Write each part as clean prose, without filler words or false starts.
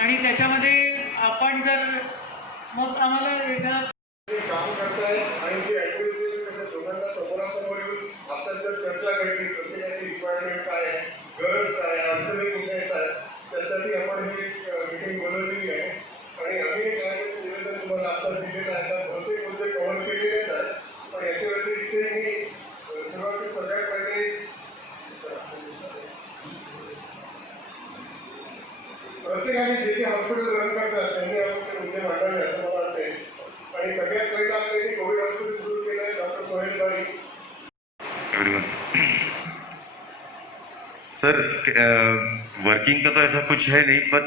आणि त्याच्यामध्ये आपण जर मग आम्हाला एका काम करताय आणि जे ऍडमिनिस्ट्रेशन त्याच्या दोघांना समोरासमोर येऊन आपल्याला जर चर्चा घडली प्रत्येकाची रिक्वायरमेंट काय आहे, गरज काय आहे, अडचणी कुठे येत आहेत, त्यासाठी आपण ही मीटिंग बोलवलेली आहे. आणि आम्ही काय निवेदन तुम्हाला आता दिलेलं आहे. आता बहुतेक मुद्दे कव्हर केलेलेच आहेत, पण याच्या व्यतिरिक्त मी सुरुवातीत सगळ्यात पहिले प्रत्येकाने जे जे हॉस्पिटल रन करतात त्यांनी आपण मुद्दे मांडावे असं मला वाटते. आणि सगळ्यात पहिलं आपल्याला कोविड हॉस्पिटल सुरू केलं आहे डॉक्टर सोहेल बारी. सर वर्किंग का तो ऐसा कुछ है नहीं, बट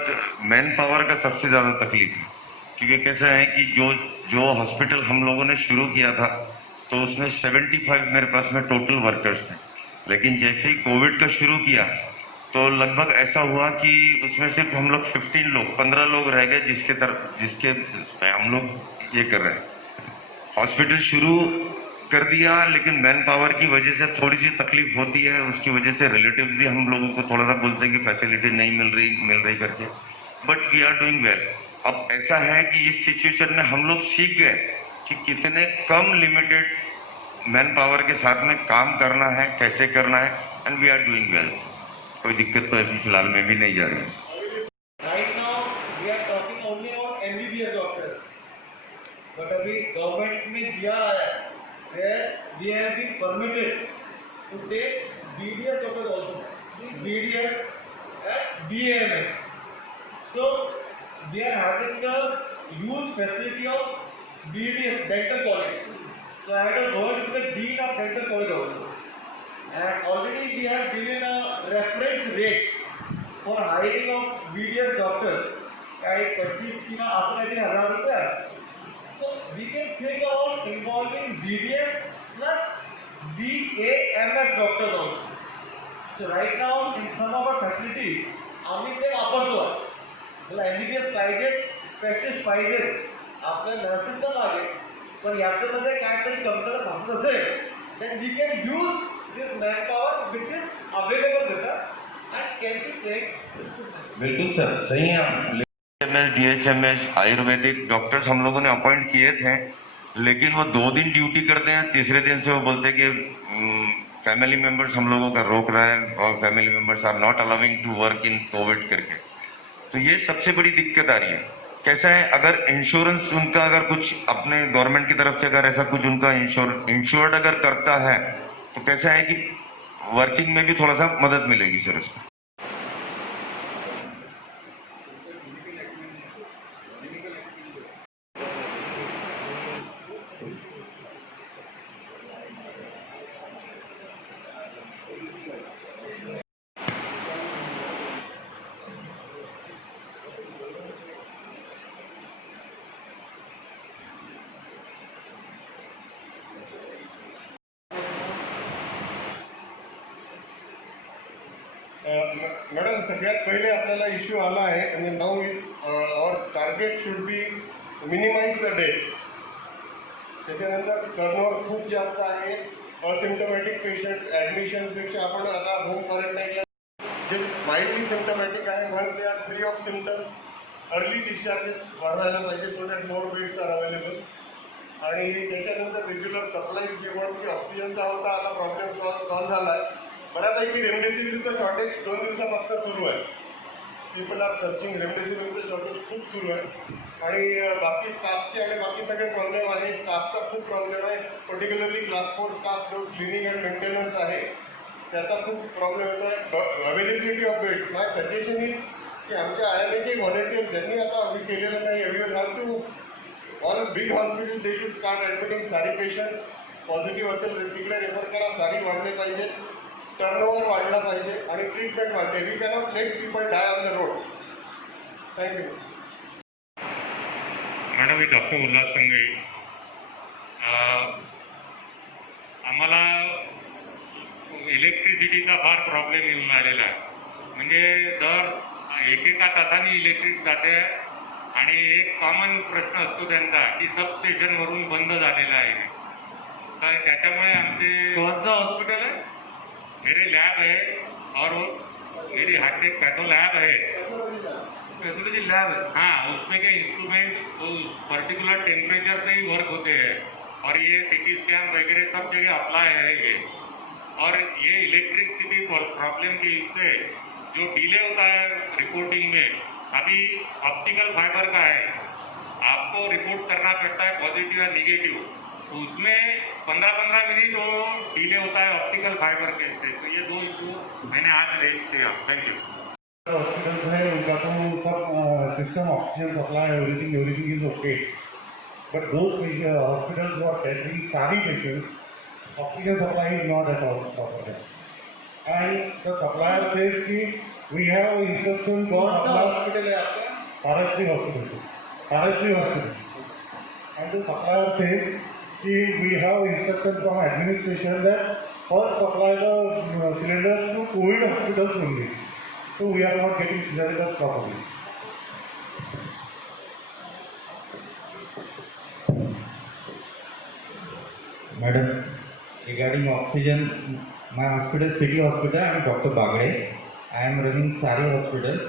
मैन पावर का सबसे ज़्यादा तकलीफ है। क्योंकि कैसा है कि जो हॉस्पिटल हम लोगों ने शुरू किया था तो उसमें 75 मेरे पास में टोटल वर्कर्स थे, लेकिन जैसे ही कोविड का शुरू किया तो लगभग ऐसा हुआ कि उसमें सिर्फ हम लोग 15 लोग रह गए जिसके हम लोग ये कर रहे हैं। हॉस्पिटल शुरू कर दिया, लेकिन मैन पावर की वजह से थोड़ी सी तकलीफ होती है। उसकी वजह से रिलेटिव भी हम लोगों को थोड़ा सा बोलते हैं कि फैसिलिटी नहीं मिल रही करके, बट वी आर डूइंग वेल। अब ऐसा है कि इस सिचुएशन में हम लोग सीख गए कि कितने कम लिमिटेड मैन पावर के साथ में काम करना है, कैसे करना है, एंड वी आर डूइंग वेल। कोई दिक्कत तो अभी फिलहाल में भी नहीं जा रही है। Right now we are talking only about MBBS doctors, but अभी गवर्नमेंट में दिया है where we have been permitted to take BDS doctors also, BDS and BAMS. So we are having a huge facility of BDS dental college. So I had a word with the dean of dental college also, and already we have given a reference rates for hiring of BDS doctors. काही 25 किंवा असं काहीतरी ₹1000. So we can think about involving BDS plus BAMS doctors also. So right now in some of our facilities, आम्ही ते वापरतो. मला MBBS पाहिजे, specialist पाहिजे, आपल्या नर्सेस तर लागेल, पण याच्यामध्ये काहीतरी कमतरता भासत असेल, then we can use this manpower which is available with us and can be trained. बिल्कुल सर, सही है आप। DHMS आयुर्वेदिक डॉक्टर्स हम लोगों ने अपॉइंट किए थे, लेकिन वो 2 दिन ड्यूटी करते हैं, तीसरे दिन से वो बोलते हैं कि फैमिली मेंबर्स हम लोगों का रोक रहा है और family members are not allowing to work in Covid करके। तो ये सबसे बड़ी दिक्कत आ रही है। कैसा है, अगर इंश्योरेंस उनका अगर कुछ अपने गवर्नमेंट की तरफ से अगर ऐसा कुछ उनका इंश्योर्ड अगर करता है तो कैसा है कि वर्किंग में भी थोड़ा सा मदद मिलेगी सर उसको। मॅडम, सगळ्यात पहिले आपल्याला इश्यू आला आहे आणि now our target should be minimise the deaths. त्याच्यानंतर टर्नओव्हर खूप जास्त आहे. असिम्टमॅटिक पेशंट ॲडमिशनपेक्षा आपण आता होम क्वारंटाईनला जे माइल्डली सिम्टमॅटिक आहे once they are free of symptoms early discharges वाढवायला पाहिजे, so that more beds are available. आणि त्याच्यानंतर रेग्युलर सप्लाय जे म्हणून की ऑक्सिजनचा होता, आता प्रॉब्लेम सॉल्व्ह झाला आहे. बऱ्यापैकी रेमडेसिवीरचं शॉर्टेज 2 दिवसापासून सुरू आहे. People are searching. रेमडेसिवीरचं शॉर्टेज खूप सुरू आहे. आणि बाकी स्टाफचे आणि बाकी सगळे प्रॉब्लेम आहे. स्टाफचा खूप प्रॉब्लेम आहे. पर्टिक्युलरली क्लास 4 स्टाफ जो क्लिनिंग अँड मेंटेनन्स आहे त्याचा खूप प्रॉब्लेम येतो आहे. Availability of beds. My suggestion is की आमच्या IMAचे व्हॉलंटियर्स ज्यांनी आता आम्ही केलेलं नाही, we will have to all big hospital they should start admitting SARI patient. Positive असेल तिकडे रेफर करा. सारी वाढले पाहिजे, टर्नओव्हर वाढला पाहिजे आणि ट्रीटमेंट वाढते. We cannot let people die on the road. Thank you. Madam, मी डॉक्टर उल्हास संघे. आम्हाला इलेक्ट्रिसिटीचा फार प्रॉब्लेम येऊन आलेला आहे. म्हणजे दर एकेका तासाने इलेक्ट्रिक जाते आणि एक कॉमन प्रश्न असतो त्यांचा की सबस्टेशनवरून बंद झालेला आहे. तर त्याच्यामुळे आमचे कोणतं हॉस्पिटल आहे, मेरे लैब है और मेरी हार्ट एक पैथो लैब है, पैथोलॉजी लैब, हाँ, उसमें के इंस्ट्रूमेंट पर्टिकुलर टेम्परेचर पे ही वर्क होते हैं और ये सीटी स्कैन वगैरह सब जगह अप्लाई है ये। और ये इलेक्ट्रिसिटी प्रॉब्लम के इससे जो डिले होता है रिपोर्टिंग में, अभी ऑप्टिकल फाइबर का है, आपको रिपोर्ट करना पड़ता है पॉजिटिव या निगेटिव, तो उसमें 15-15 मिनट वो डिले होता है ऑप्टिकल फाइबर के से। तो ये 2 इशू मैंने आज रेज किया। Thank you. हॉस्पिटल्स है उनका तो सब system oxygen supply everything is okay, but those hospitals who are testing SARI patients, oxygen supply is not at all proper, and the supplier says कि वी हैव इंस्ट्रक्शन कौन सा for hospital है आपका? Forestry Hospital, and the supplier says कि we have instruction from administration that first supply the cylinders to COVID hospitals only. So we are not getting cylinders properly. Madam, regarding oxygen, my hospital, City Hospital, I am Dr. Bagre. I am running Sari Hospital,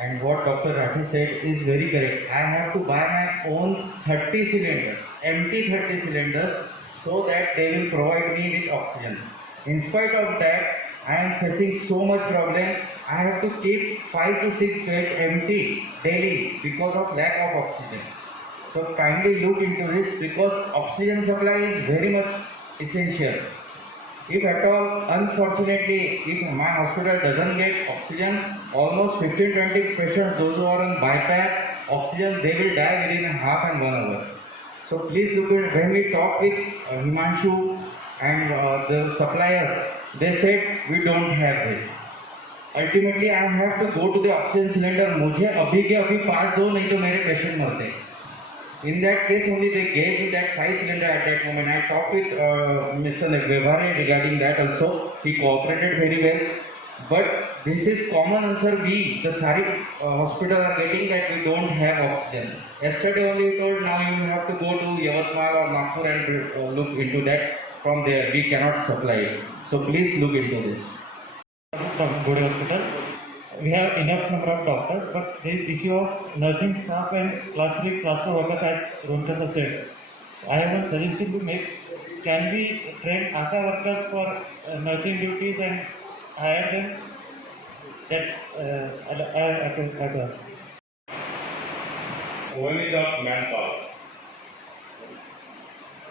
and what Dr. Rathi said is very correct. I have to buy my own 30 cylinders, empty 30 cylinders, so that they will provide me with oxygen. In spite of that, I am facing so much problem. I have to keep 5 to 6 beds empty daily because of lack of oxygen. So kindly look into this, because oxygen supply is very much essential. If at all, unfortunately, if my hospital doesn't get oxygen, almost 15-20 patients, those who are on BiPAP oxygen, they will die within a half and 1 hour. So please look at, when we talk with Himanshu and the suppliers, they said we don't have this. Ultimately, I have to go to the oxygen cylinder. मुझे अभी के अभी 5 दो, नहीं तो मेरे patient मरते. In that case only they gave me that 5 cylinder at that moment. I talked with Mr. Vevare regarding that also. He cooperated very well. But this is common answer we, the Sari hospital, are getting, that we don't have oxygen. Yesterday only we told, now you have to go to Yavatmal or Nagpur and look into that. From there we cannot supply it. So please look into this. From Gode Hospital, we have enough number of doctors, but there is issue of nursing staff and class 3, class 4 workers, as Romchand said. I have a suggestion to make. Can we train ASHA workers for nursing duties and hire them? That One is of manpower.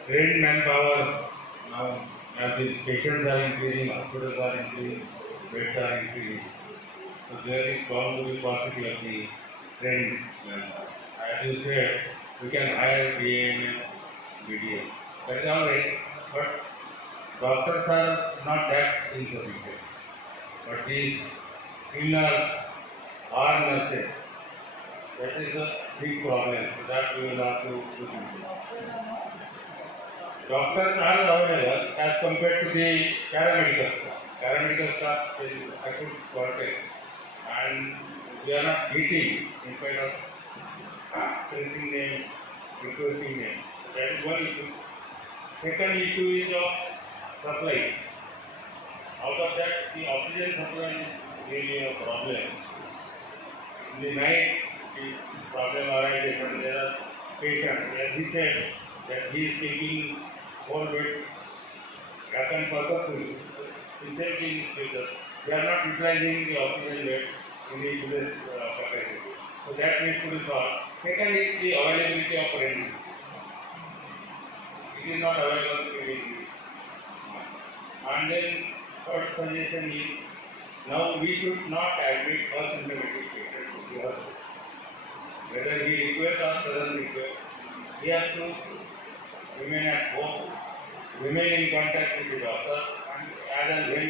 Trained manpower, now as the patients are increasing, hospitals are increasing, beds are increasing. So there is bound to be possibility of the trained manpower. As you said, we can hire PAN and BDA. That is all right, but doctors are not that insufficient. But these cleaners or nurses, that is a big problem. So that we will have to look into. Doctors are available as compared to the paramedical staff. Paramedical staff is acute shortage, and we are not meeting in spite of tracing them, requesting them. So that is one issue. Second issue is of supply. Out of that, the oxygen supply is really a problem. In the night, the problem arises when there are patients. As he said, that he is taking 4 beds taken purposefully. He said we are not utilizing the oxygen bed in the today's capacity. So that needs to be solved. Second is the availability of rental. It is not available immediately. And then third suggestion is, now we should not admit asymptomatic patients to the hospital. Whether he requests or doesn't request, he has to remain at home, remain in contact with the doctor, and as and when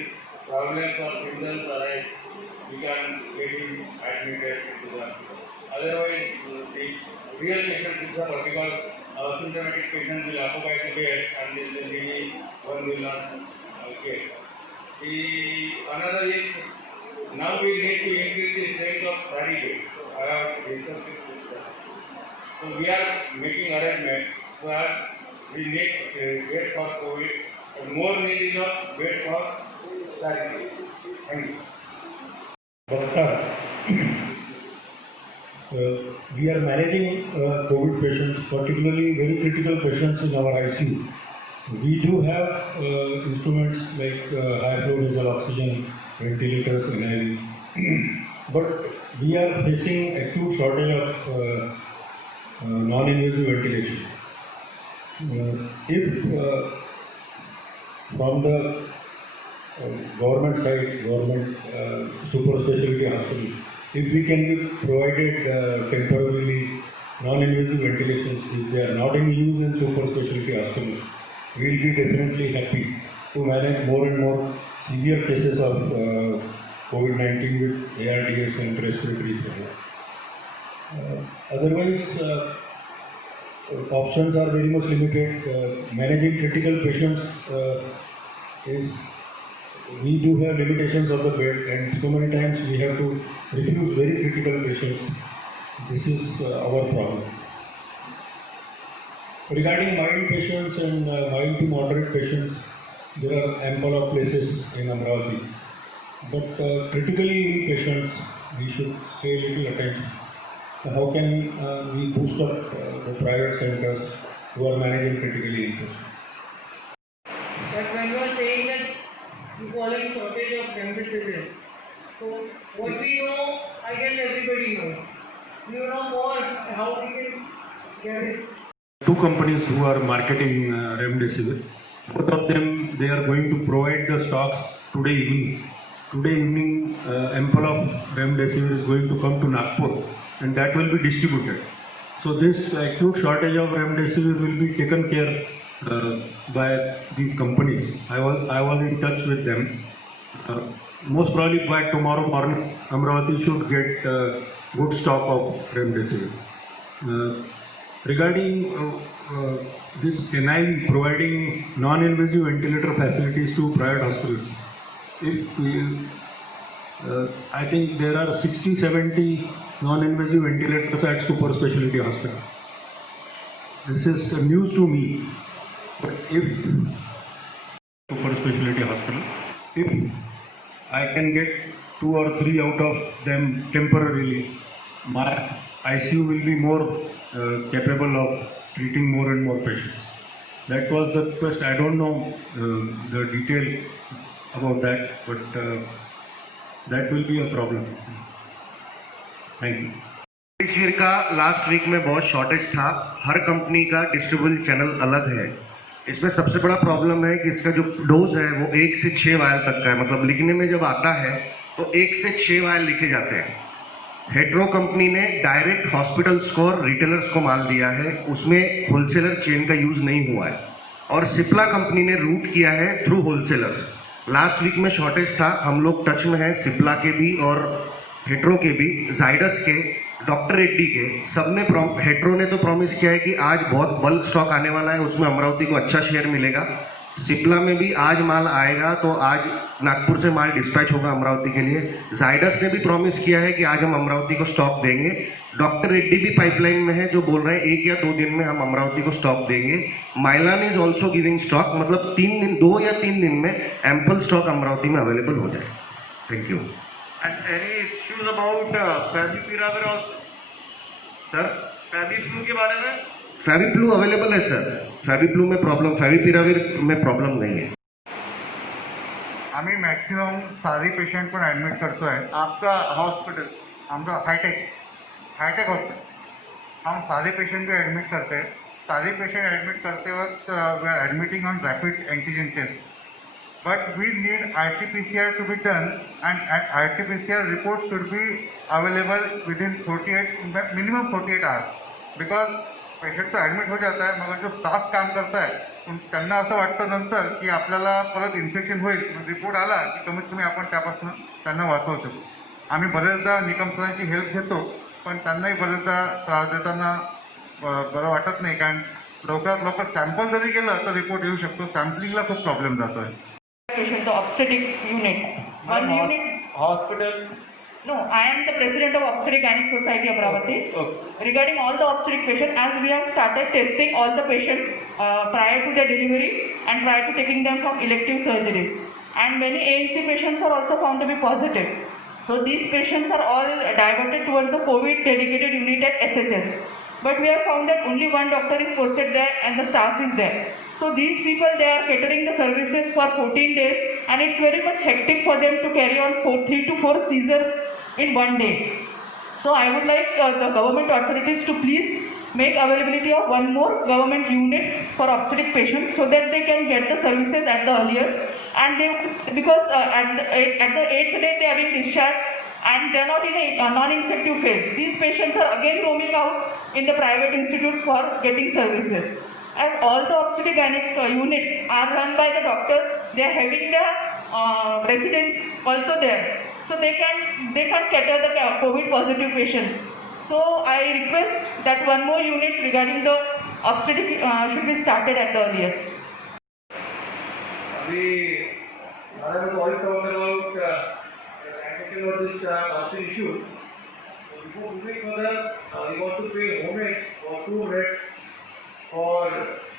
problems or symptoms arise, we can get him admitted into the hospital. Otherwise, the real patients are because symptomatic patients will occupy the bed and then really one will not get. Another is, now we need to increase the strength of Sari beds. I have discussed this. So we are making arrangements so that we need bed for COVID, and more need is of bed for Sari. Thank you. Doctor, we are managing COVID patients, particularly very critical patients in our ICU. We do have instruments like high flow nasal oxygen, ventilators, NIV, but we are facing acute shortage of non-invasive ventilation. If from the government side, government super specialty hospital, if we can be provided temporarily non-invasive ventilations, if they are not in use in super specialty hospitals, we will be definitely happy to manage more and more severe cases of COVID-19 with ARDS and respiratory failure. Otherwise, options are very much limited. Managing critical patients we do have limitations of the bed, and so many times we have to refuse very critical patients. This is our problem. Regarding mild patients and mild to moderate patients, there are ample of places in Amravati. But critically ill patients, we should pay little attention. How can we boost up the private centers who are managing critically ill patients? But when you are saying that you calling shortage of remdesivir, so what we know, I guess everybody knows. You know more how we can get it. Two companies who are marketing remdesivir. Both of them, they are going to provide the stocks today evening. Today evening, ample of remdesivir is going to come to Nagpur, and that will be distributed. So this acute shortage of remdesivir will be taken care by these companies. I was in touch with them. Most probably by tomorrow morning, Amravati should get good stock of remdesivir. Regarding this NIV providing non-invasive ventilator facilities to private hospitals, I think there are 60-70 non-invasive ventilators at super specialty hospital. This is news to me. But if super specialty hospital, if I can get 2 or 3 out of them temporarily, my ICU will be more capable of treating more and more patients. That was the request. I don't know the detail about that, but that will be a problem. Thank you. Remdesivir का last weak में बहुत shortage था. हर company का distribution channel अलग है. इसमें सबसे बड़ा प्रॉब्लम है कि इसका जो डोज है वो 1 से 6 वायल तक का है. मतलब लिखने में जब आता है तो 1 से 6 वायल लिखे जाते हैं. हेट्रो कंपनी ने डायरेक्ट हॉस्पिटल्स को और रिटेलर्स को माल दिया है, उसमें होलसेलर चेन का यूज नहीं हुआ है. और सिप्ला कंपनी ने रूट किया है थ्रू होलसेलर्स. लास्ट वीक में शॉर्टेज था. हम लोग टच में हैं सिप्ला के भी और हेट्रो के भी, जाइडस के, डॉक्टर रेड्डी के. सबने हेट्रो ने तो प्रॉमिस किया है कि आज बहुत बल्क स्टॉक आने वाला है, उसमें अमरावती को अच्छा शेयर मिलेगा. सिप्ला में भी आज माल आएगा, तो आज नागपुर से माल डिस्पैच होगा अमरावती के लिए. जाइडस ने भी प्रॉमिस किया है कि आज हम अमरावती को स्टॉक देंगे. डॉक्टर रेड्डी भी पाइपलाइन में है, जो बोल रहे हैं 1 या 2 दिन में हम अमरावती को स्टॉक देंगे. Mylan is also giving stock. मतलब 2 या 3 दिन में एम्पल स्टॉक अमरावती में अवेलेबल हो जाए. Thank you. And any issues about favipiravir also? Sir Fabiflu के बारे में? फेविप्लू अवेलेबल है सर. फेविप्लू में प्रॉब्लम, फेविपिराविर में प्रॉब्लम नहीं है. आम्ही मॅक्सिमम साधी पेशंट पण ॲडमिट करतो आहे. आपका हॉस्पिटल? आमचं हायटेक हॉस्पिटल. हम साधे पेशंट भी एडमिट करते हैं. साधे पेशंट एडमिट करते वक्त we are admitting on rapid antigen test. But we need RT-PCR to be done, and RT-PCR report should be available within 48, minimum 48 hours. Because patient तो admit हो जाता है, मगर जो स्टाफ काम करता है त्यांना असं वाटतं नंतर की आपल्याला परत इन्फेक्शन होईल. रिपोर्ट आला की कमीत कमी आपण त्यापासून त्यांना वाचवू शकतो. आम्ही बरेचदा निकम सरांची हेल्प घेतो, पण त्यांनाही बरेचदा त्रास देताना बरं वाटत नाही, कारण लवकरात लवकर सॅम्पल जरी गेलं तर रिपोर्ट येऊ शकतो. सॅम्पलिंगला खूप प्रॉब्लेम जातो आहे. Patient, the obstetric unit. One unit. Hospital. No, I am the president of Obstetric Gynec Society Amravati. Regarding all the obstetric patients, as we have started testing all the patients prior to their delivery and prior to taking them from elective surgeries, and many ANC patients are also found to be positive. So these patients are all diverted towards the COVID dedicated unit at SHS. But we have found that only one doctor is posted there and the staff is there. So these people, they are catering the services for 14 days and it's very much hectic for them to carry on 3 to 4 seizures in one day. So I would like the government authorities to please make availability of one more government unit for obstetric patients so that they can get the services at the earliest. And they, because at the 8th day they are being discharged and they are not in a non-infective phase. These patients are again roaming out in the private institutes for getting services. And all the obstetric gynec units are run by the doctors. They are having the residents also there. So they can't cater the COVID positive patients. So I request that one more unit regarding the obstetric should be started at the earliest. We are always talking about handling of this constant issue. So before moving further, we want to pay homage for 2 minutes for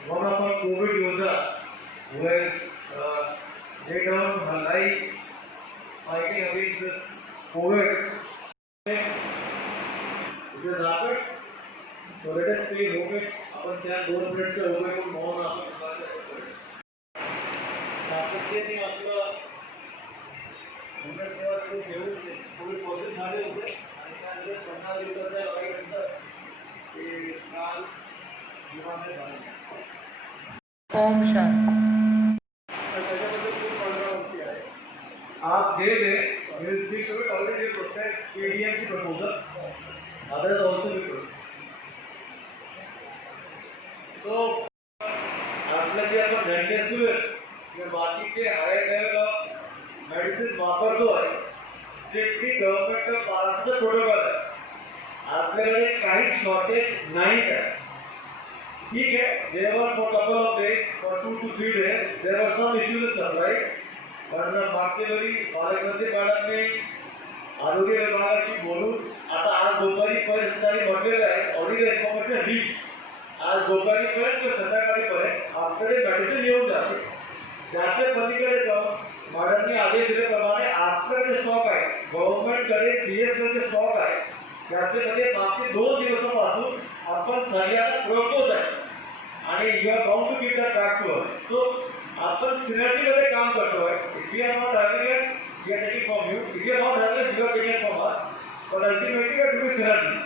one of our COVID users who has laid down her life fighting against this COVID. It has happened. So let us pay homage. अपन क्या 2 minute से हो गए तो मौन आपण सातत्याने आपलं मुलं सेवा खूप घेऊन कोविड पॉझिटिव्ह झाले होते आणि त्यानंतर 15 दिवसाच्या लढाईनंतर ते काल विमानाने झाले. ओम शांती. त्याच्याबद्दल खूप माहिती आहे. आप they they will see to it already process KDM की proposal other also be process. So आपलं जे आपण रेमडेसिविर किंवा बाकीचे हायर लेवल मेडिसिन वापरतो आहे ते गव्हर्नमेंटचं पाळायचं प्रोटोकॉल आहे. आपल्याकडे काही शॉर्टेज नाही आहे. ठीक आहे, देर वर for couple of days for 2 to 3 days देर वर सम इश्यूज विथ सप्लाय. कारण मागच्या वेळी पालकमंत्री मॅडमने आरोग्य विभागाशी बोलून आता आज दुपारी पर्यंत म्हटलेलं आहे ऑलरेडी इन्फॉर्मेशन रीच. आज दुपारीपर्यंत किंवा संध्याकाळीपर्यंत आपल्याकडे मेडिसिन येऊन जाते. त्याच्या पलीकडे जाऊन मॅडमने आदेश दिल्याप्रमाणे आपल्याकडे स्टॉक आहे, गव्हर्नमेंटकडे सीएसचे स्टॉक आहे. त्याच्यामध्ये मागचे 2 दिवसापासून आपण सगळ्यांना पुरवतोच आहे आणि you are bound to give that back to us. So आपण सिनर्जीमध्ये काम करतोय. If you are not having it we are taking from you. If you are not having it you are taking from us. But ultimately we are doing synergy.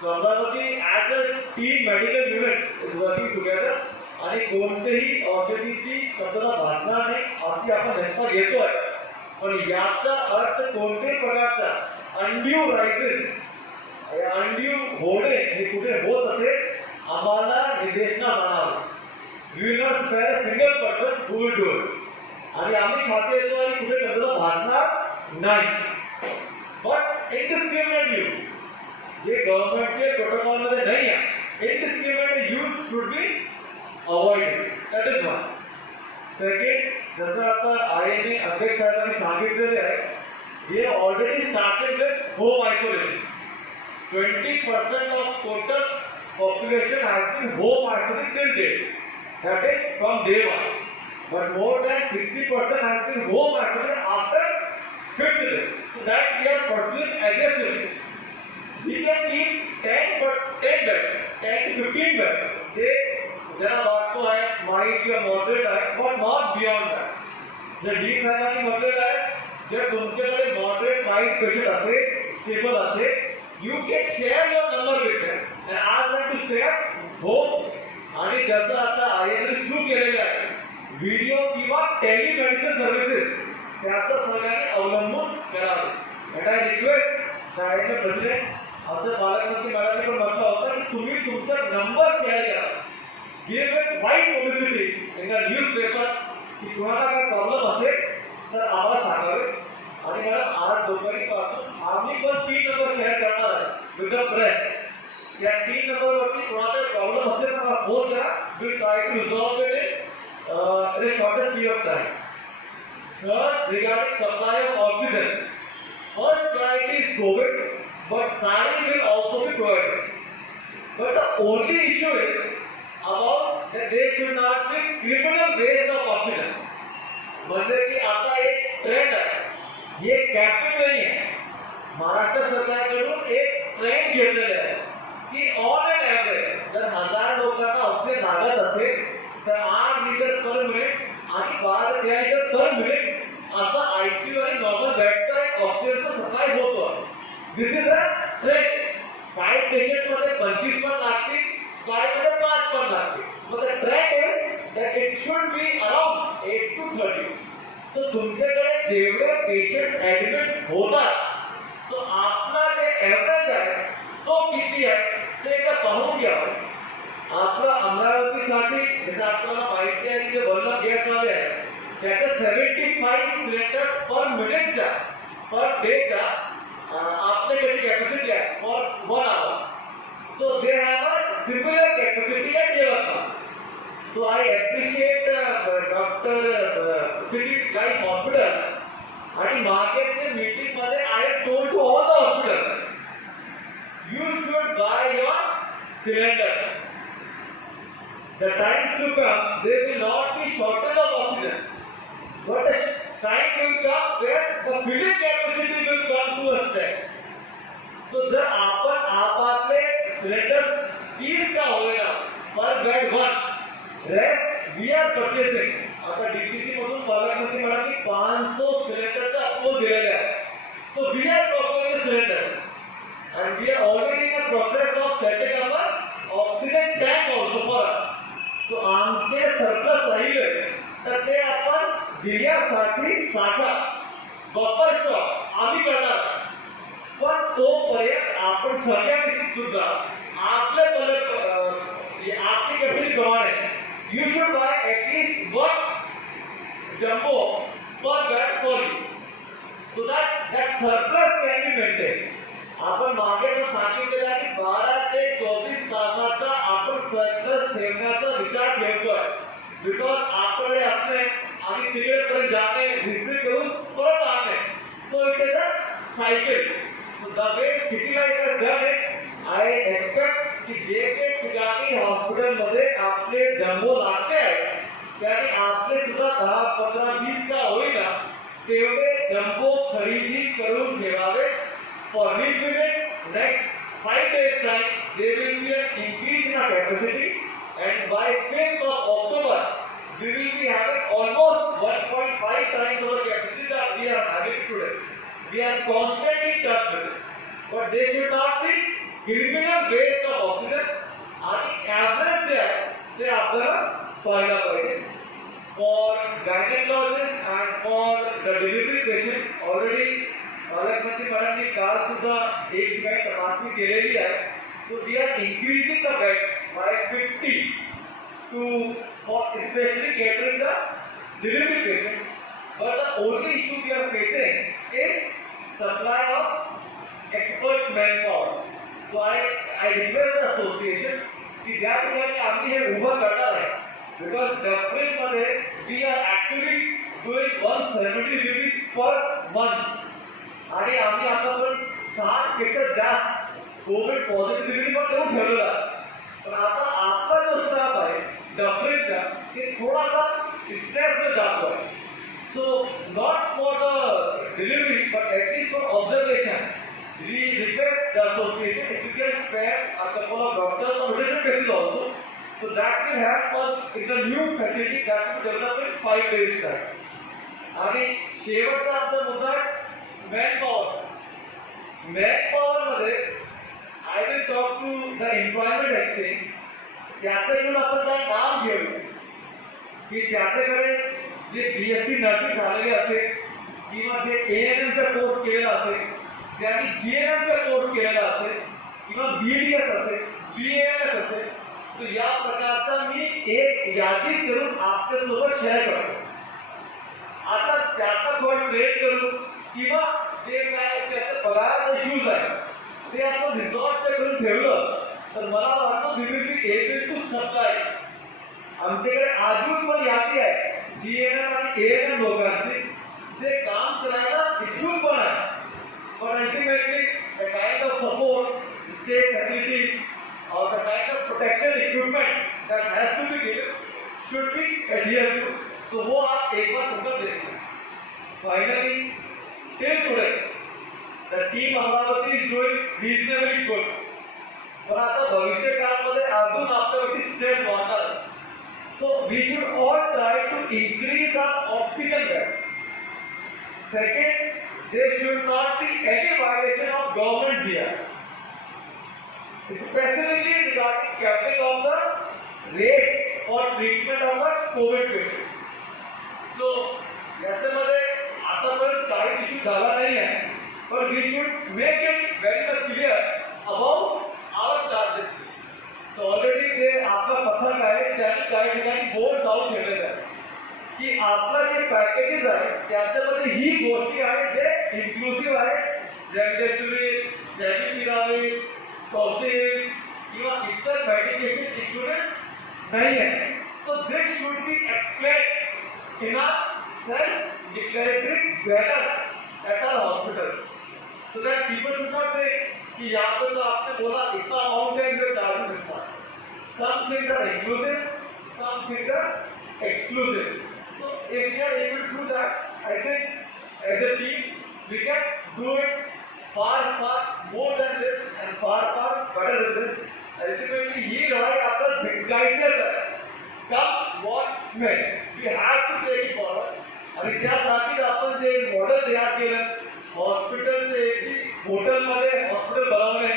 So Amravati as a team medical unit is working together आणि कोणतेही औषधीची कचरा भासणार नाही अशी आपण धक्का घेतोय. पण याचा अर्थ कोणत्याही प्रकारचा अनड्यू रायझेस अनड्यू होणे हे कुठे होत असेल आम्हाला निर्देशना जाणार. We will not spare a single person who will do it. आणि आम्ही खाते येतो आणि कुठे कचरा भासणार नाही. बट इनडिस्क्रिमिनेट यूज जे गव्हर्नमेंटचे प्रोटोकॉलमध्ये नाही आहे indiscriminate use should be avoided. That is one. Second, जसं आता आयएने अध्यक्ष साहेबांनी सांगितलेले आहे we have already started with home isolation. 20% of total population has been home isolated till date. That is from day 1. But more than 60% has been home isolated after 5th day. So that we are pursuing aggressively. We can keep 10 beds, 10 to 15 beds. They जरा वाटतो आहे mild किंवा moderate आहे but not beyond that. जर डीप साहेबांनी म्हटलेलं आहे जर तुमच्याकडे मॉडरेट माइल्ड पेशंट असेल स्टेबल असेल you can share your number with them and ask them to stay at home. आणि ज्याचं आता आयएनने सुरू केलेलं आहे व्हिडिओ किंवा टेलिमेडिसिन सर्व्हिसेस त्याचं सगळ्यांनी अवलंबून करावे. अँड आय रिक्वेस्ट शाळेचे प्रेसिडेंट असं पालकमंत्री मॅडमने पण म्हटलं होतं की तुम्ही तुमचा नंबर शेअर करा. Give it wide publicity in the newspaper की कुणाला काय प्रॉब्लेम असेल तर आम्हाला सांगावे. आणि मॅडम आज दुपारीपासून आम्ही पण 3 नंबर शेअर करणार आहे विथ द प्रेस. या 3 नंबरवरती कुणाचा प्रॉब्लेम असेल तर मला फोन करा. Will try to resolve it in a shortest period of time. Third, regarding supply of oxygen. First priority is COVID, but SARI will also be provided. But the only issue is about that there should not be criminal waste of oxygen. म्हणजे की आता एक trend आहे, ये captive नहीं है. On an average जर 1000 लोकांना ऑक्सिजन लागत असेल तर 8 लिटर पर मिनिट आणि 12 लिटर पर मिनिट असा आयसीयू आणि नॉर्मल बेडचा एक ऑक्सिजनचा सप्लाय होतो. दिस इज अ ट्रेंड. काही पेशंटमध्ये 25 पण लागतील, काहीमध्ये 5 पण लागतील. but the trend is that it should be around 8 to 30. so तुमच्याकडे जेवढे पेशंट ऍडमिट होतात तो आपला जे ऍव्हरेज आहे तो किती आहे ते एकदा पाहून घ्यावं. आपला अमरावतीसाठी जसं आपल्याला माहिती आहे की जे वल्लभ गॅस वाले आहे त्याच्या 75 सिलेंडर्स पर मिनिटचा पर डेचा आपल्याकडे कॅपॅसिटी आहे for 1 hour. So they have a similar capacity at Yavatmal. So I appreciate Dr. City Life Hospital and मार्केटचे मीटिंग मध्ये I have told to all the hospitals, you should buy your cylinders. The times to come, there will not be shortage of oxygen, but the time will come where the filling capacity will come to a stress. So जर आपण आपापले cylinders 30 का होगा per bed 1. Rest we are purchasing. आता DPC मधून पालकमंत्री म्हणाले की 500 सिलेंडरचा अप्रूव्हल दिलेला आहे. So we are procuring the cylinders and we are already in the process of setting up a oxygen tank also for us. So आमचे surplus राहिले तर ते आपण दिल्यासाठी साठा बफर स्टॉक आम्ही करणार. पण तोपर्यंत आपण सगळ्यांनी सुद्धा आपल्या आपली कॅपॅसिटी प्रमाणे you should buy at least one jumbo per bed for you, so that surplus can be maintained. आपण मागे पण सांगितलेलं आहे की 12 ते 24 तासाचा आपण सरप्लस ठेवण्याचा विचार ठेवतोय. बिकॉज आपल्याकडे असणे आणि तिकडे जाणे विजिट करून परत आणणे. So it is a cycle. The way city life has done it, I expect की जे जे ठिकाणी हॉस्पिटलमध्ये आपले जम्बो लागते आहेत त्याने आपले सुद्धा 10, 15, 20 का होईना तेवढे जम्बो खरेदी करून ठेवावे. For which minute next 5 days time there will be an increase in our capacity and by 5th of October we will be having almost 1.5 times our capacity that we are having today. We are constantly in touch with it, but they should not be criminal waste of oxygen आणि average जे आहे ते आपल्याला पाहायला पाहिजे. For gynaecologist and for the delivery patient already पालकमंत्री मॅडमनी काल सुद्धा एक ठिकाणी तपासणी केलेली आहे. So we are increasing the bed by 50 to for specially catering the delivery patient. But the only issue we are facing is supply of expert man power. So I request the association की ज्या ठिकाणी आम्ही हे उभं करणार आहे because डेफिनेटमध्ये we are actually doing 170 deliveries per month आणि आम्ही आतापर्यंत 60 पेक्षा जास्त कोविड पॉझिटिव्ह डिलिव्हरी पण देऊन ठेवलेला आहे. पण आता आपला जो स्टाफ आहे डेफिनेटचा ते थोडासा स्ट्रेसमध्ये जातो आहे. So not for the delivery but at least for observation we request the association if you can spare a couple of doctors on rotation basis also, so that will help us in the new facility that will develop in 5 days time. आणि शेवटचा आमचा मुद्दा manpower. मॅनपॉवरमध्ये I will talk to the employment exchange. त्याचं येऊन आपण काय नाव घेऊ की त्याच्याकडे जे BSc नर्सिंग झालेले असेल किंवा जे ANMचा कोर्स केलेला असेल ज्यांनी GNMचा कोर्स केलेला असेल किंवा BDS असेल BAMS असेल तर या प्रकारचा मी एक यादी करून आपल्यासोबत शेअर करतो. आता त्याचा थोडं ट्रेड करू किंवा जे काय त्याचे पगार इश्यूज आहे ते आपण रिसॉर्टच्या करून ठेवलं तर मला वाटतं we will be able to supply. आमच्याकडे अजून पण यादी आहे GNM आणि ANM लोकांची जे काम करायला इच्छुक पण आहे. But ultimately, the kind of support, state facilities, or the kind of protection equipment that has to be given should be adhered to. So, वो आप एक बार तुमको देखिए. Finally, till today, the team Amravati is doing reasonably good. पण आता भविष्य काळामध्ये अजून आपल्यावरती स्ट्रेस वाढणार. So we should all try to increase our oxygen level. Second, there should not be any violation of government GR, specifically regarding capping of the rates for treatment of the COVID patients. So, याच्यामध्ये आतापर्यंत काही issue झाला नाही आहे, पण we should make it very much clear about our charges. So already जे आपला पथक आहे त्यांनी काही ठिकाणी बोर्ड लावून ठेवलेले आहे की आपलं जे पॅकेजेस आहे त्याच्यामध्ये ही गोष्टी आहेत जे इन्क्लुसिव्ह आहेत, रेमडेसिवीर, रेमडेसिवीर, टॉसिल किंवा इतर मेडिकेशन इन्क्लुडेड नाही आहे. So this should be explain in a self declaratory banners at our hospital, so that people should not say कि यहाँ पर तो आपने बोला इतना अमाउंट है जो charge this. Some things are inclusive, some things are exclusive. So if we are able to do that, I think as a team we can do it far more than this and far better than this. Ultimately, ही लड़ाई आपका जिंकायचीच आहे. Come what may, we have to take it forward. आणि त्यासाठी आपण जे model तयार केलं, हॉस्पिटलचे हॉटेलमध्ये हॉस्पिटल बनवणे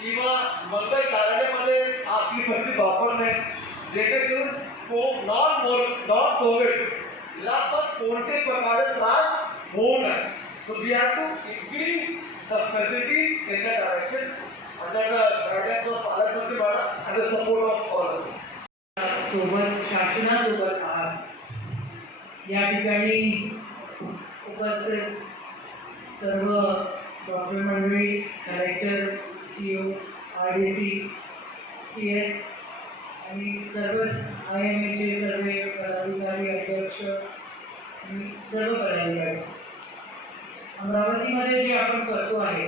किंवा मंगल कार्यालयामध्ये आपली फक्त वापरणे, जेणेकरून नॉन कोविडला पण कोणते प्रकारे त्रास होऊ नये. So we have to increase the facilities in the direction under the guidance of पालकमंत्री madam and the support of all. सोबत शासनासोबत आहात. या ठिकाणी उपस्थित सर्व डॉक्टर मंडळी, कलेक्टर, CEO, RDC, CS आणि सर्वच IMAचे सर्व पदाधिकारी, अध्यक्ष आणि सर्व पदाधिकारी. अमरावतीमध्ये जे आपण करतो आहे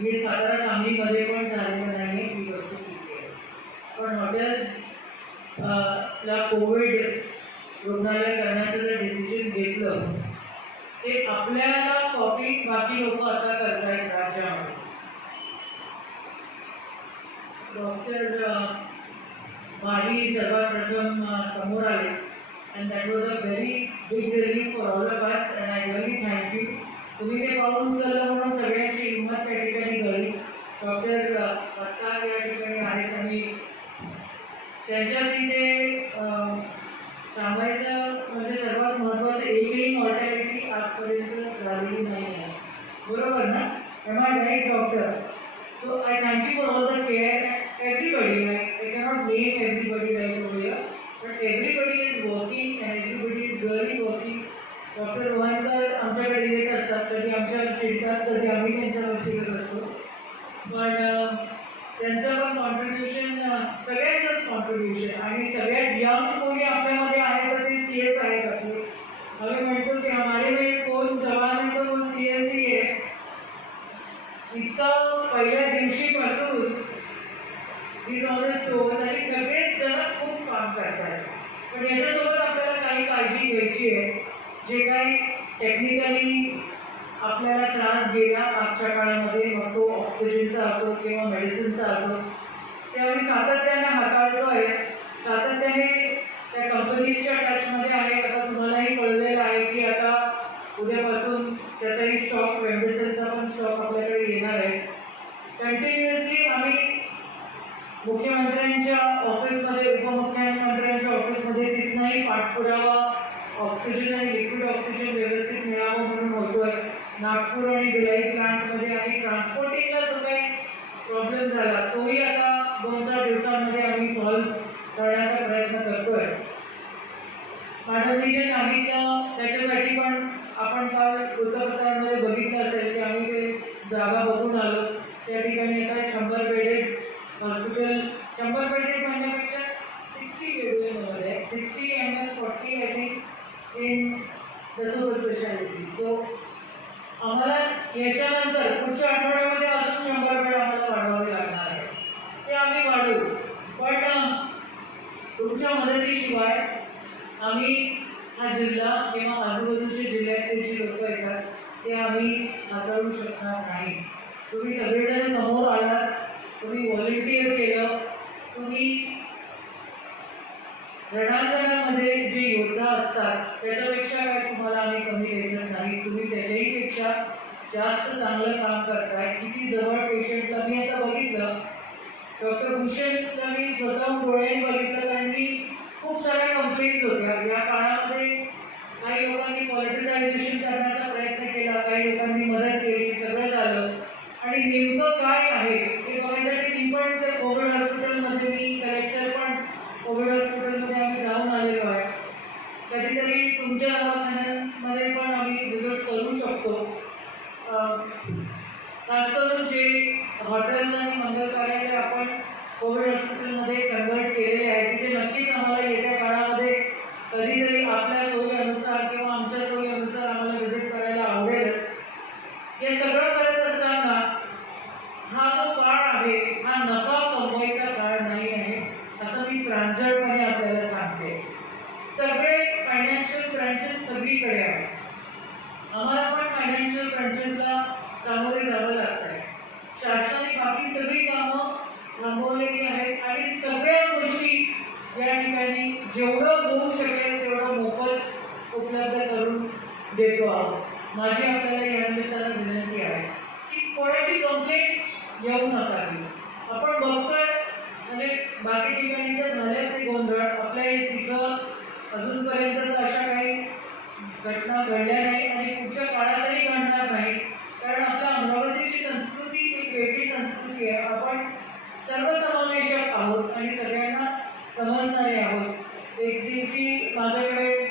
हे सातारा सांगलीमध्ये पण झालेलं नाही ही गोष्ट चुकी आहे. पण हॉटेल्सला कोविड रुग्णालय करण्याचं जर डिसिजन घेतलं ते आपल्याला कॉपी बाकी लोक आता करतायत राज्यामध्ये. डॉक्टर मारी सर्वात प्रथम समोर आले and that was a very big relief for all of us and I really thank you. तुम्ही ते पाहून झालं म्हणून सगळ्यांची हिंमत त्या ठिकाणी झाली. डॉक्टर पत्तार या ठिकाणी आहेत आणि त्यांच्या तिथे सांगायचं म्हणजे सर्वात महत्त्वाचं एकही मॉर्टॅलिटी आजपर्यंत झालेली नाही आहे. बरोबर ना? Am I right doctor? So I thank you for all the care. Everybody, I cannot name everybody right over here, but everybody is working and everybody is really working. Doctor Rohan sir आमच्याकडे येत असतात, कधी आमच्या चिंतात, कधी आम्ही त्यांच्यावरती येत असतो. पण त्यांचं पण कॉन्ट्रीब्युशन, सगळ्यांचंच कॉन्ट्रीब्युशन आणि सगळ्यात यंग कोणी आपल्यामध्ये आहे तर ते CS आहेत आपले. आम्ही म्हणतो की हमारे में कोण जवान आहे तो CS ही आहे. इतकं पहिल्या दिवशीपासून ही नॉलेज स्टोअर आणि सगळेच जण खूप काम करतात. पण याच्यासोबत आपल्याला काही काळजी घ्यायची आहे. जे काही टेक्निकली आपल्याला त्रास गेला मागच्या काळामध्ये, मग तो ऑक्सिजनचा असो किंवा मेडिसिनचा असो, ते आम्ही सातत्याने हाताळतो आहे. सातत्याने त्या कंपनीजच्या टचमध्ये आहे. आता तुम्हालाही कळलेलं आहे की आता उद्यापासून त्याचाही स्टॉक, रेमडेसिवीरचा पण स्टॉक आपल्याकडे येणार आहे. कंटिन्युअसली आम्ही मुख्यमंत्र्यांच्या ऑफिसमध्ये, उपमुख्यमंत्र्यांच्या ऑफिसमध्ये तिथनंही पाठपुरावा ऑक्सिजन आणि लिक्विड ऑक्सिजन व्यवस्थित मिळावं म्हणून होतो आहे. नागपूर आणि भिलाई प्लांटमध्ये आणि ट्रान्सपोर्टिंगला जो काही प्रॉब्लेम झाला तोही आता 2-4 दिवसांमध्ये आम्ही सॉल्व्ह करण्याचा प्रयत्न करतो आहे. मॅडमनी जे सांगितलं त्याच्यासाठी पण आपण काल वृत्तपत्रांमध्ये बघितलं असेल की आम्ही ते जागा बघून आलो. त्या ठिकाणी आता 100 बेडेड हॉस्पिटल, 100 बेडेड म्हणण्यापेक्षा 60 बेडेडमध्ये 60 and 40 I think in the super speciality. So आम्हाला याच्यानंतर पुढच्या आठवड्यामध्ये अजून 100 बेड आम्हाला वाढवावे लागणार आहे. ते आम्ही वाढवू. पण तुमच्या मदतीशिवाय आम्ही हा जिल्हा किंवा आजूबाजूच्या जिल्ह्यातले जे लोक येतात ते आम्ही हाताळू शकणार नाही. तुम्ही सगळेजण समोर आलात, तुम्ही करताय, किती जवळ पेशंटला. मी आता बघितलं डॉक्टर भूषणला मी स्वतःहून डोळ्याने बघितलं, कारण मी खूप साऱ्या कंप्लेंट्स होत्या या काळामध्ये. काही लोकांनी पॉलिटिसायझेशन करण्याचा प्रयत्न केला, काही लोकांनी मदत केली, सगळं झालं. आणि नेमकं काय आहे हे बघायसाठी मी पण त्या कोविड हॉस्पिटलमध्ये, मी कलेक्टर पण कोविड हॉस्पिटलमध्ये आम्ही जाऊन आलेलो आहे. कधीतरी तुमच्या दवाखान्यांमध्ये पण आम्ही विजिट करू शकतो. खास करून जे हॉटेल आणि मंगल कार्यालय आपण कोविड हॉस्पिटलमध्ये कन्वर्ट केलेले आहे, तिथे नक्कीच आम्हाला येत्या काळामध्ये कधीतरी आपल्या सोयीनुसार किंवा आमच्या सोयीनुसार आम्हाला विजिट करायला आवडेलच. हे सगळं करत असताना हा जो काळ आहे हा नफा कमवायचा काळ नाही आहे, असं मी प्रांजळपणे आपल्याला सांगते. सगळे फायनान्शियल क्रंचेस सगळीकडे आहे. आम्हाला पण फायनान्शियल क्रंचेसला सामोरे जावं लागतं आहे. शासनाने बाकी सगळी कामं थांबवलेली आहेत आणि सगळ्या गोष्टी या ठिकाणी जेवढं होऊ शकेल तेवढं मोफत उपलब्ध करून देतो आहोत. माझी आपल्याला या निमित्तानं विनंती आहे की कोणाची कंप्लेंट येऊ नका. आपण बघतोय म्हणजे बाकी ठिकाणी तर झाल्याच ते गोंधळ. आपल्या तिथं अजूनपर्यंत तर अशा काही घटना घडल्या नाही आणि पुढच्या काळातही घडणार नाही, कारण आपल्या अमरावतीची संस्कृती एक वेगळी संस्कृती आहे. आपण सर्वसमावेशक आहोत आणि सगळ्यांना समजणारे आहोत. एक दिवशी माझ्याकडे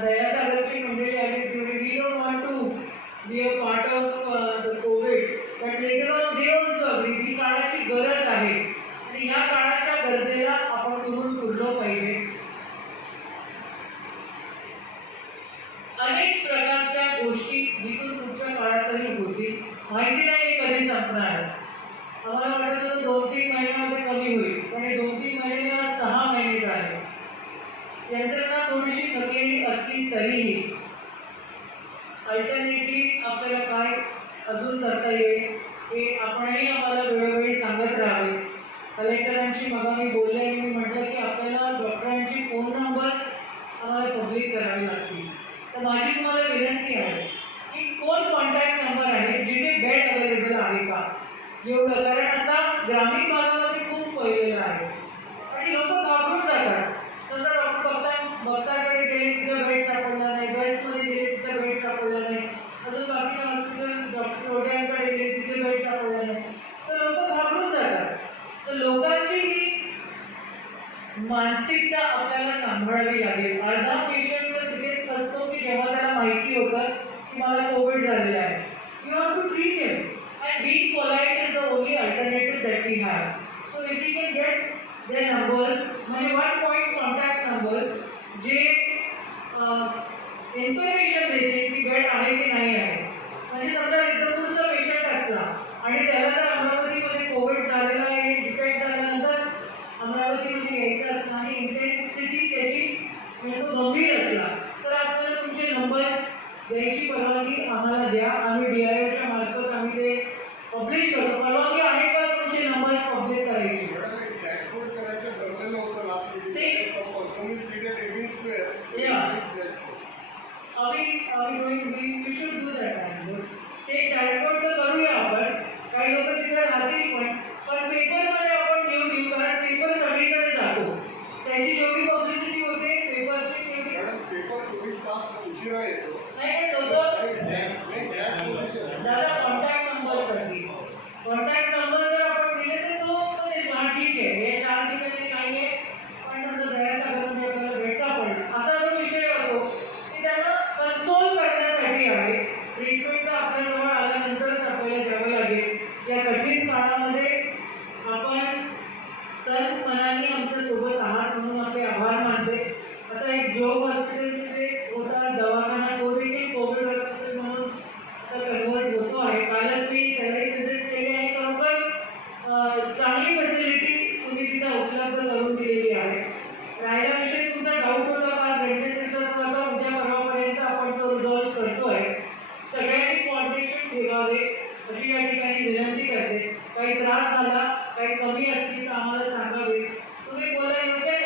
दयासागरची मंडळी आली, we don't want to be a part of the covid, but later on they also agree. ही काळाची गरज आहे आणि या काळाच्या गरजेला आपण करून पुरलो पाहिजे. अनेक प्रकारच्या गोष्टी जिथून पुढच्या काळातही होतील, माहिती नाही कधी संपणार आहे. आम्हाला वाटत होतं 2-3 महिन्यामध्ये कमी होईल, पण हे 2-3 महिन्याला 6 महिने झाले. यंत्रणा थोडीशी थकलेली असली तरीही अल्टरनेटिव्ह आपल्याला काय अजून करता येईल हे आपणही आम्हाला वेळोवेळी सांगत राहावे. कलेक्टरांशी मग मी बोलले आणि मी म्हटलं की आपल्याला डॉक्टरांची फोन नंबर आम्हाला पब्लिक करावी लागतील. तर माझी तुम्हाला विनंती आहे की कोण कॉन्टॅक्ट नंबर आहे जिथे बेड अवेलेबल आहे का, एवढं. कारण आता ग्रामीण भागामध्ये खूप फैलेलं आहे आणि लोक घाबरून जातात. समजा डॉक्टर बघताकडे गेले तिथं बेड सापडला नाही, बेड्समध्ये गेले तिथं बेड सापडला नाही, अजून बाकीच्या हॉस्पिटल डॉक्टर रोड्यांकडे गेले तिथे बेड सापडला नाही, तर लोक घाबरून जातात. तर लोकांची ही मानसिकता आपल्याला सांभाळावी लागेल. अर्धा पेशंट तर तिथेच असतो की जेव्हा त्याला माहिती होतं की मला कोविड झालेला आहे. You have to treat him and being polite is the only alternative that we have. So if you can get their numbers, म्हणजे 1 point कॉन्टॅक्ट नंबर जे इन्फॉर्मेशन देते की बेड आहे की नाही आहे. म्हणजे समजा इंदपूरचा पेशंट असला आणि त्याला जर अमरावतीमध्ये कोविड झालेला आहे, डिटेक्ट झाल्यानंतर अमरावतीमध्ये यायचं असतं आणि इंटेन्सिटी त्याची म्हणजे तो गंभीर असला तर आपल्याला तुमचे नंबर द्यायची परवानगी आम्हाला द्या. आम्ही DIOच्या मार्फत आम्ही ते पब्लिश करतो. परवानगी आहे का तुमचे नंबर पब्लिश करायची? we should do that. ते डॅशबोर्ड तर करूया आपण. काही लोक तिथे राहतील पण पेपरमध्ये आपण देऊ कारण पेपर सगळीकडे जातो. त्याची जेवढी पब्लिसिटी होते पेपरची तेवढी नाही. पण लोक दादा कॉन्टॅक्ट नंबरसाठी कॉन्टॅक्ट नंबर जर आपण दिले तर तो ठीक आहे. हे 4 ठिकाणी नाही आहे पण नंतर दयासागरमध्ये आपल्याला भेटता पडला. असा जो विषय होतो की त्यांना कन्सोल करण्यासाठी आहे. ट्रीटमेंट तर आपल्याजवळ आल्यानंतरच आपल्याला द्यावं लागेल. या कठीण काळामध्ये आपण सर्व मनाने आमच्यासोबत आहात म्हणून आपले आभार मानते. आता एक जोग हॉस्पिटलमध्ये होता दवाखाना तो देखील कोविड हॉस्पिटल म्हणून आता कन्वर्ट होतो आहे. कालच मी त्यालाही विजिट केली आणि खरोखर चांगली फॅसिलिटी तुम्ही तिथं उपलब्ध करून दिलेली आहे. राहिल्याविषयी तुमचा डाऊट होता का मेडिसिनचा, आता उद्या परवापर्यंत आपण तो रिझॉल्व करतो आहे. सगळ्यांनी कॉन्टॅक्ट ठेवावे अशी या ठिकाणी विनंती करते. काही त्रास झाला, काही कमी असतील तर आम्हाला सांगावे. तुम्ही बोला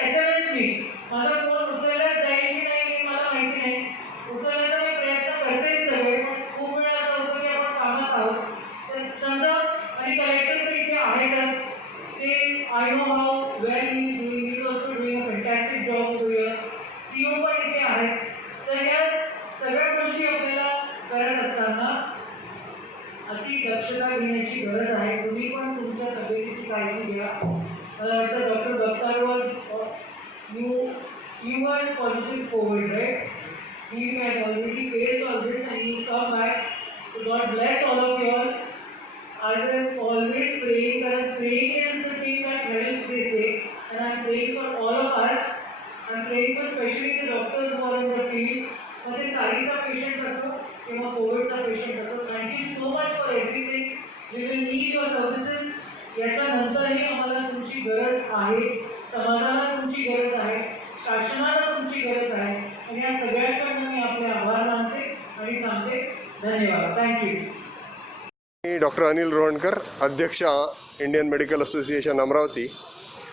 SMS मी माझा फोन उचलला जाईल की नाही हे मला माहिती नाही. उचलण्याचा मी प्रयत्न करतेच सगळे, पण खूप वेळा असं होतं की आपण कामात आहोत आहेतच ते I know how well he is also doing a fantastic job over here. CEO पण इथे आहेत. तर या सगळ्या गोष्टी आपल्याला करत असताना अति दक्षता घेण्याची गरज आहे. तुम्ही पण तुमच्या तब्येतीची काळजी घ्या. मला वाटतं doctor Dattar was you were positive COVID, right? He had already faced all this and you come back. So God bless all of you all. As I'm always praying, and praying is the thing that helps, they say, and I'm praying for all of us. I'm praying for especially the doctors who are in the field. For the सारीचा patient असो किंवा कोविडचा patient असो, thank you so much for everything. We will need your services. याच्यानंतरही आम्हाला तुमची गरज आहे, समाजाला तुमची गरज आहे, शासनाला तुमची गरज आहे. आणि या सगळ्यांकडनं मी आपले आभार मानते आणि सांगते धन्यवाद. थँक्यू. डॉक्टर अनिल रोहणकर, अध्यक्ष इंडियन मेडिकल असोसिएशन अमरावती.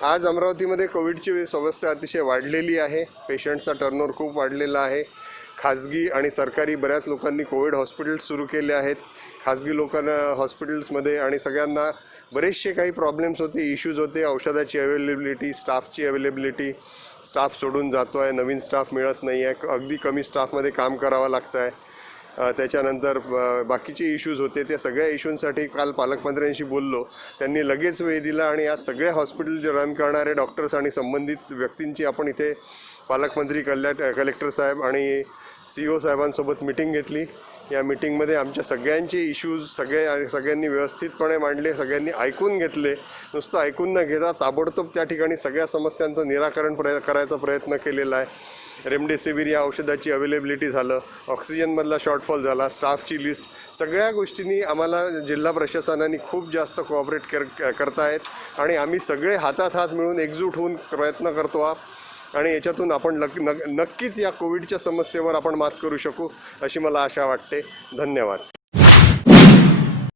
आज अमरावतीमध्ये कोविडची समस्या अतिशय वाढलेली आहे. पेशंटचा टर्नओव्हर खूप वाढलेला आहे. खाजगी आणि सरकारी बऱ्याच लोकांनी कोविड हॉस्पिटल्स सुरू केले आहेत. खाजगी लोकांना हॉस्पिटल्समध्ये आणि सगळ्यांना बरेचसे काही प्रॉब्लेम्स होते, इश्यूज होते. औषधाची अवेलेबिलिटी, स्टाफची अवेलेबिलिटी, स्टाफ सोडून जातो आहे, नवीन स्टाफ मिळत नाही आहे, अगदी कमी स्टाफमध्ये काम करावं लागतं आहे. त्याच्यानंतर बाकीचे इश्यूज होते. त्या सगळ्या इश्यूंसाठी काल पालकमंत्र्यांशी बोललो. त्यांनी लगेच वेळ दिला आणि आज सगळ्या हॉस्पिटल जे रन करणारे डॉक्टर्स आणि संबंधित व्यक्तींची आपण इथे पालकमंत्री कलेक्टर साहेब आणि CEO साहेबांसोबत मिटिंग घेतली. या मिटिंगमध्ये आमच्या सगळ्यांचे इश्यूज सगळ्यांनी व्यवस्थितपणे मांडले, सगळ्यांनी ऐकून घेतले. नुसतं ऐकून न घेता ताबडतोब त्या ठिकाणी सगळ्या समस्यांचं निराकरण करायचा प्रयत्न केलेला आहे. रेमडेसिवीर या औषधाची अवेलेबिलिटी झालं, ऑक्सिजनमधला शॉर्टफॉल झाला, स्टाफची लिस्ट, सगळ्या गोष्टींनी आम्हाला जिल्हा प्रशासनाने खूप जास्त कोऑपरेट करतायत आणि आम्ही सगळे हातात हात मिळून एकजूट होऊन प्रयत्न करतो आणि याच्यातून आपण नक्कीच या कोविडच्या समस्येवर आपण मात करू शकू अशी मला आशा वाटते. धन्यवाद.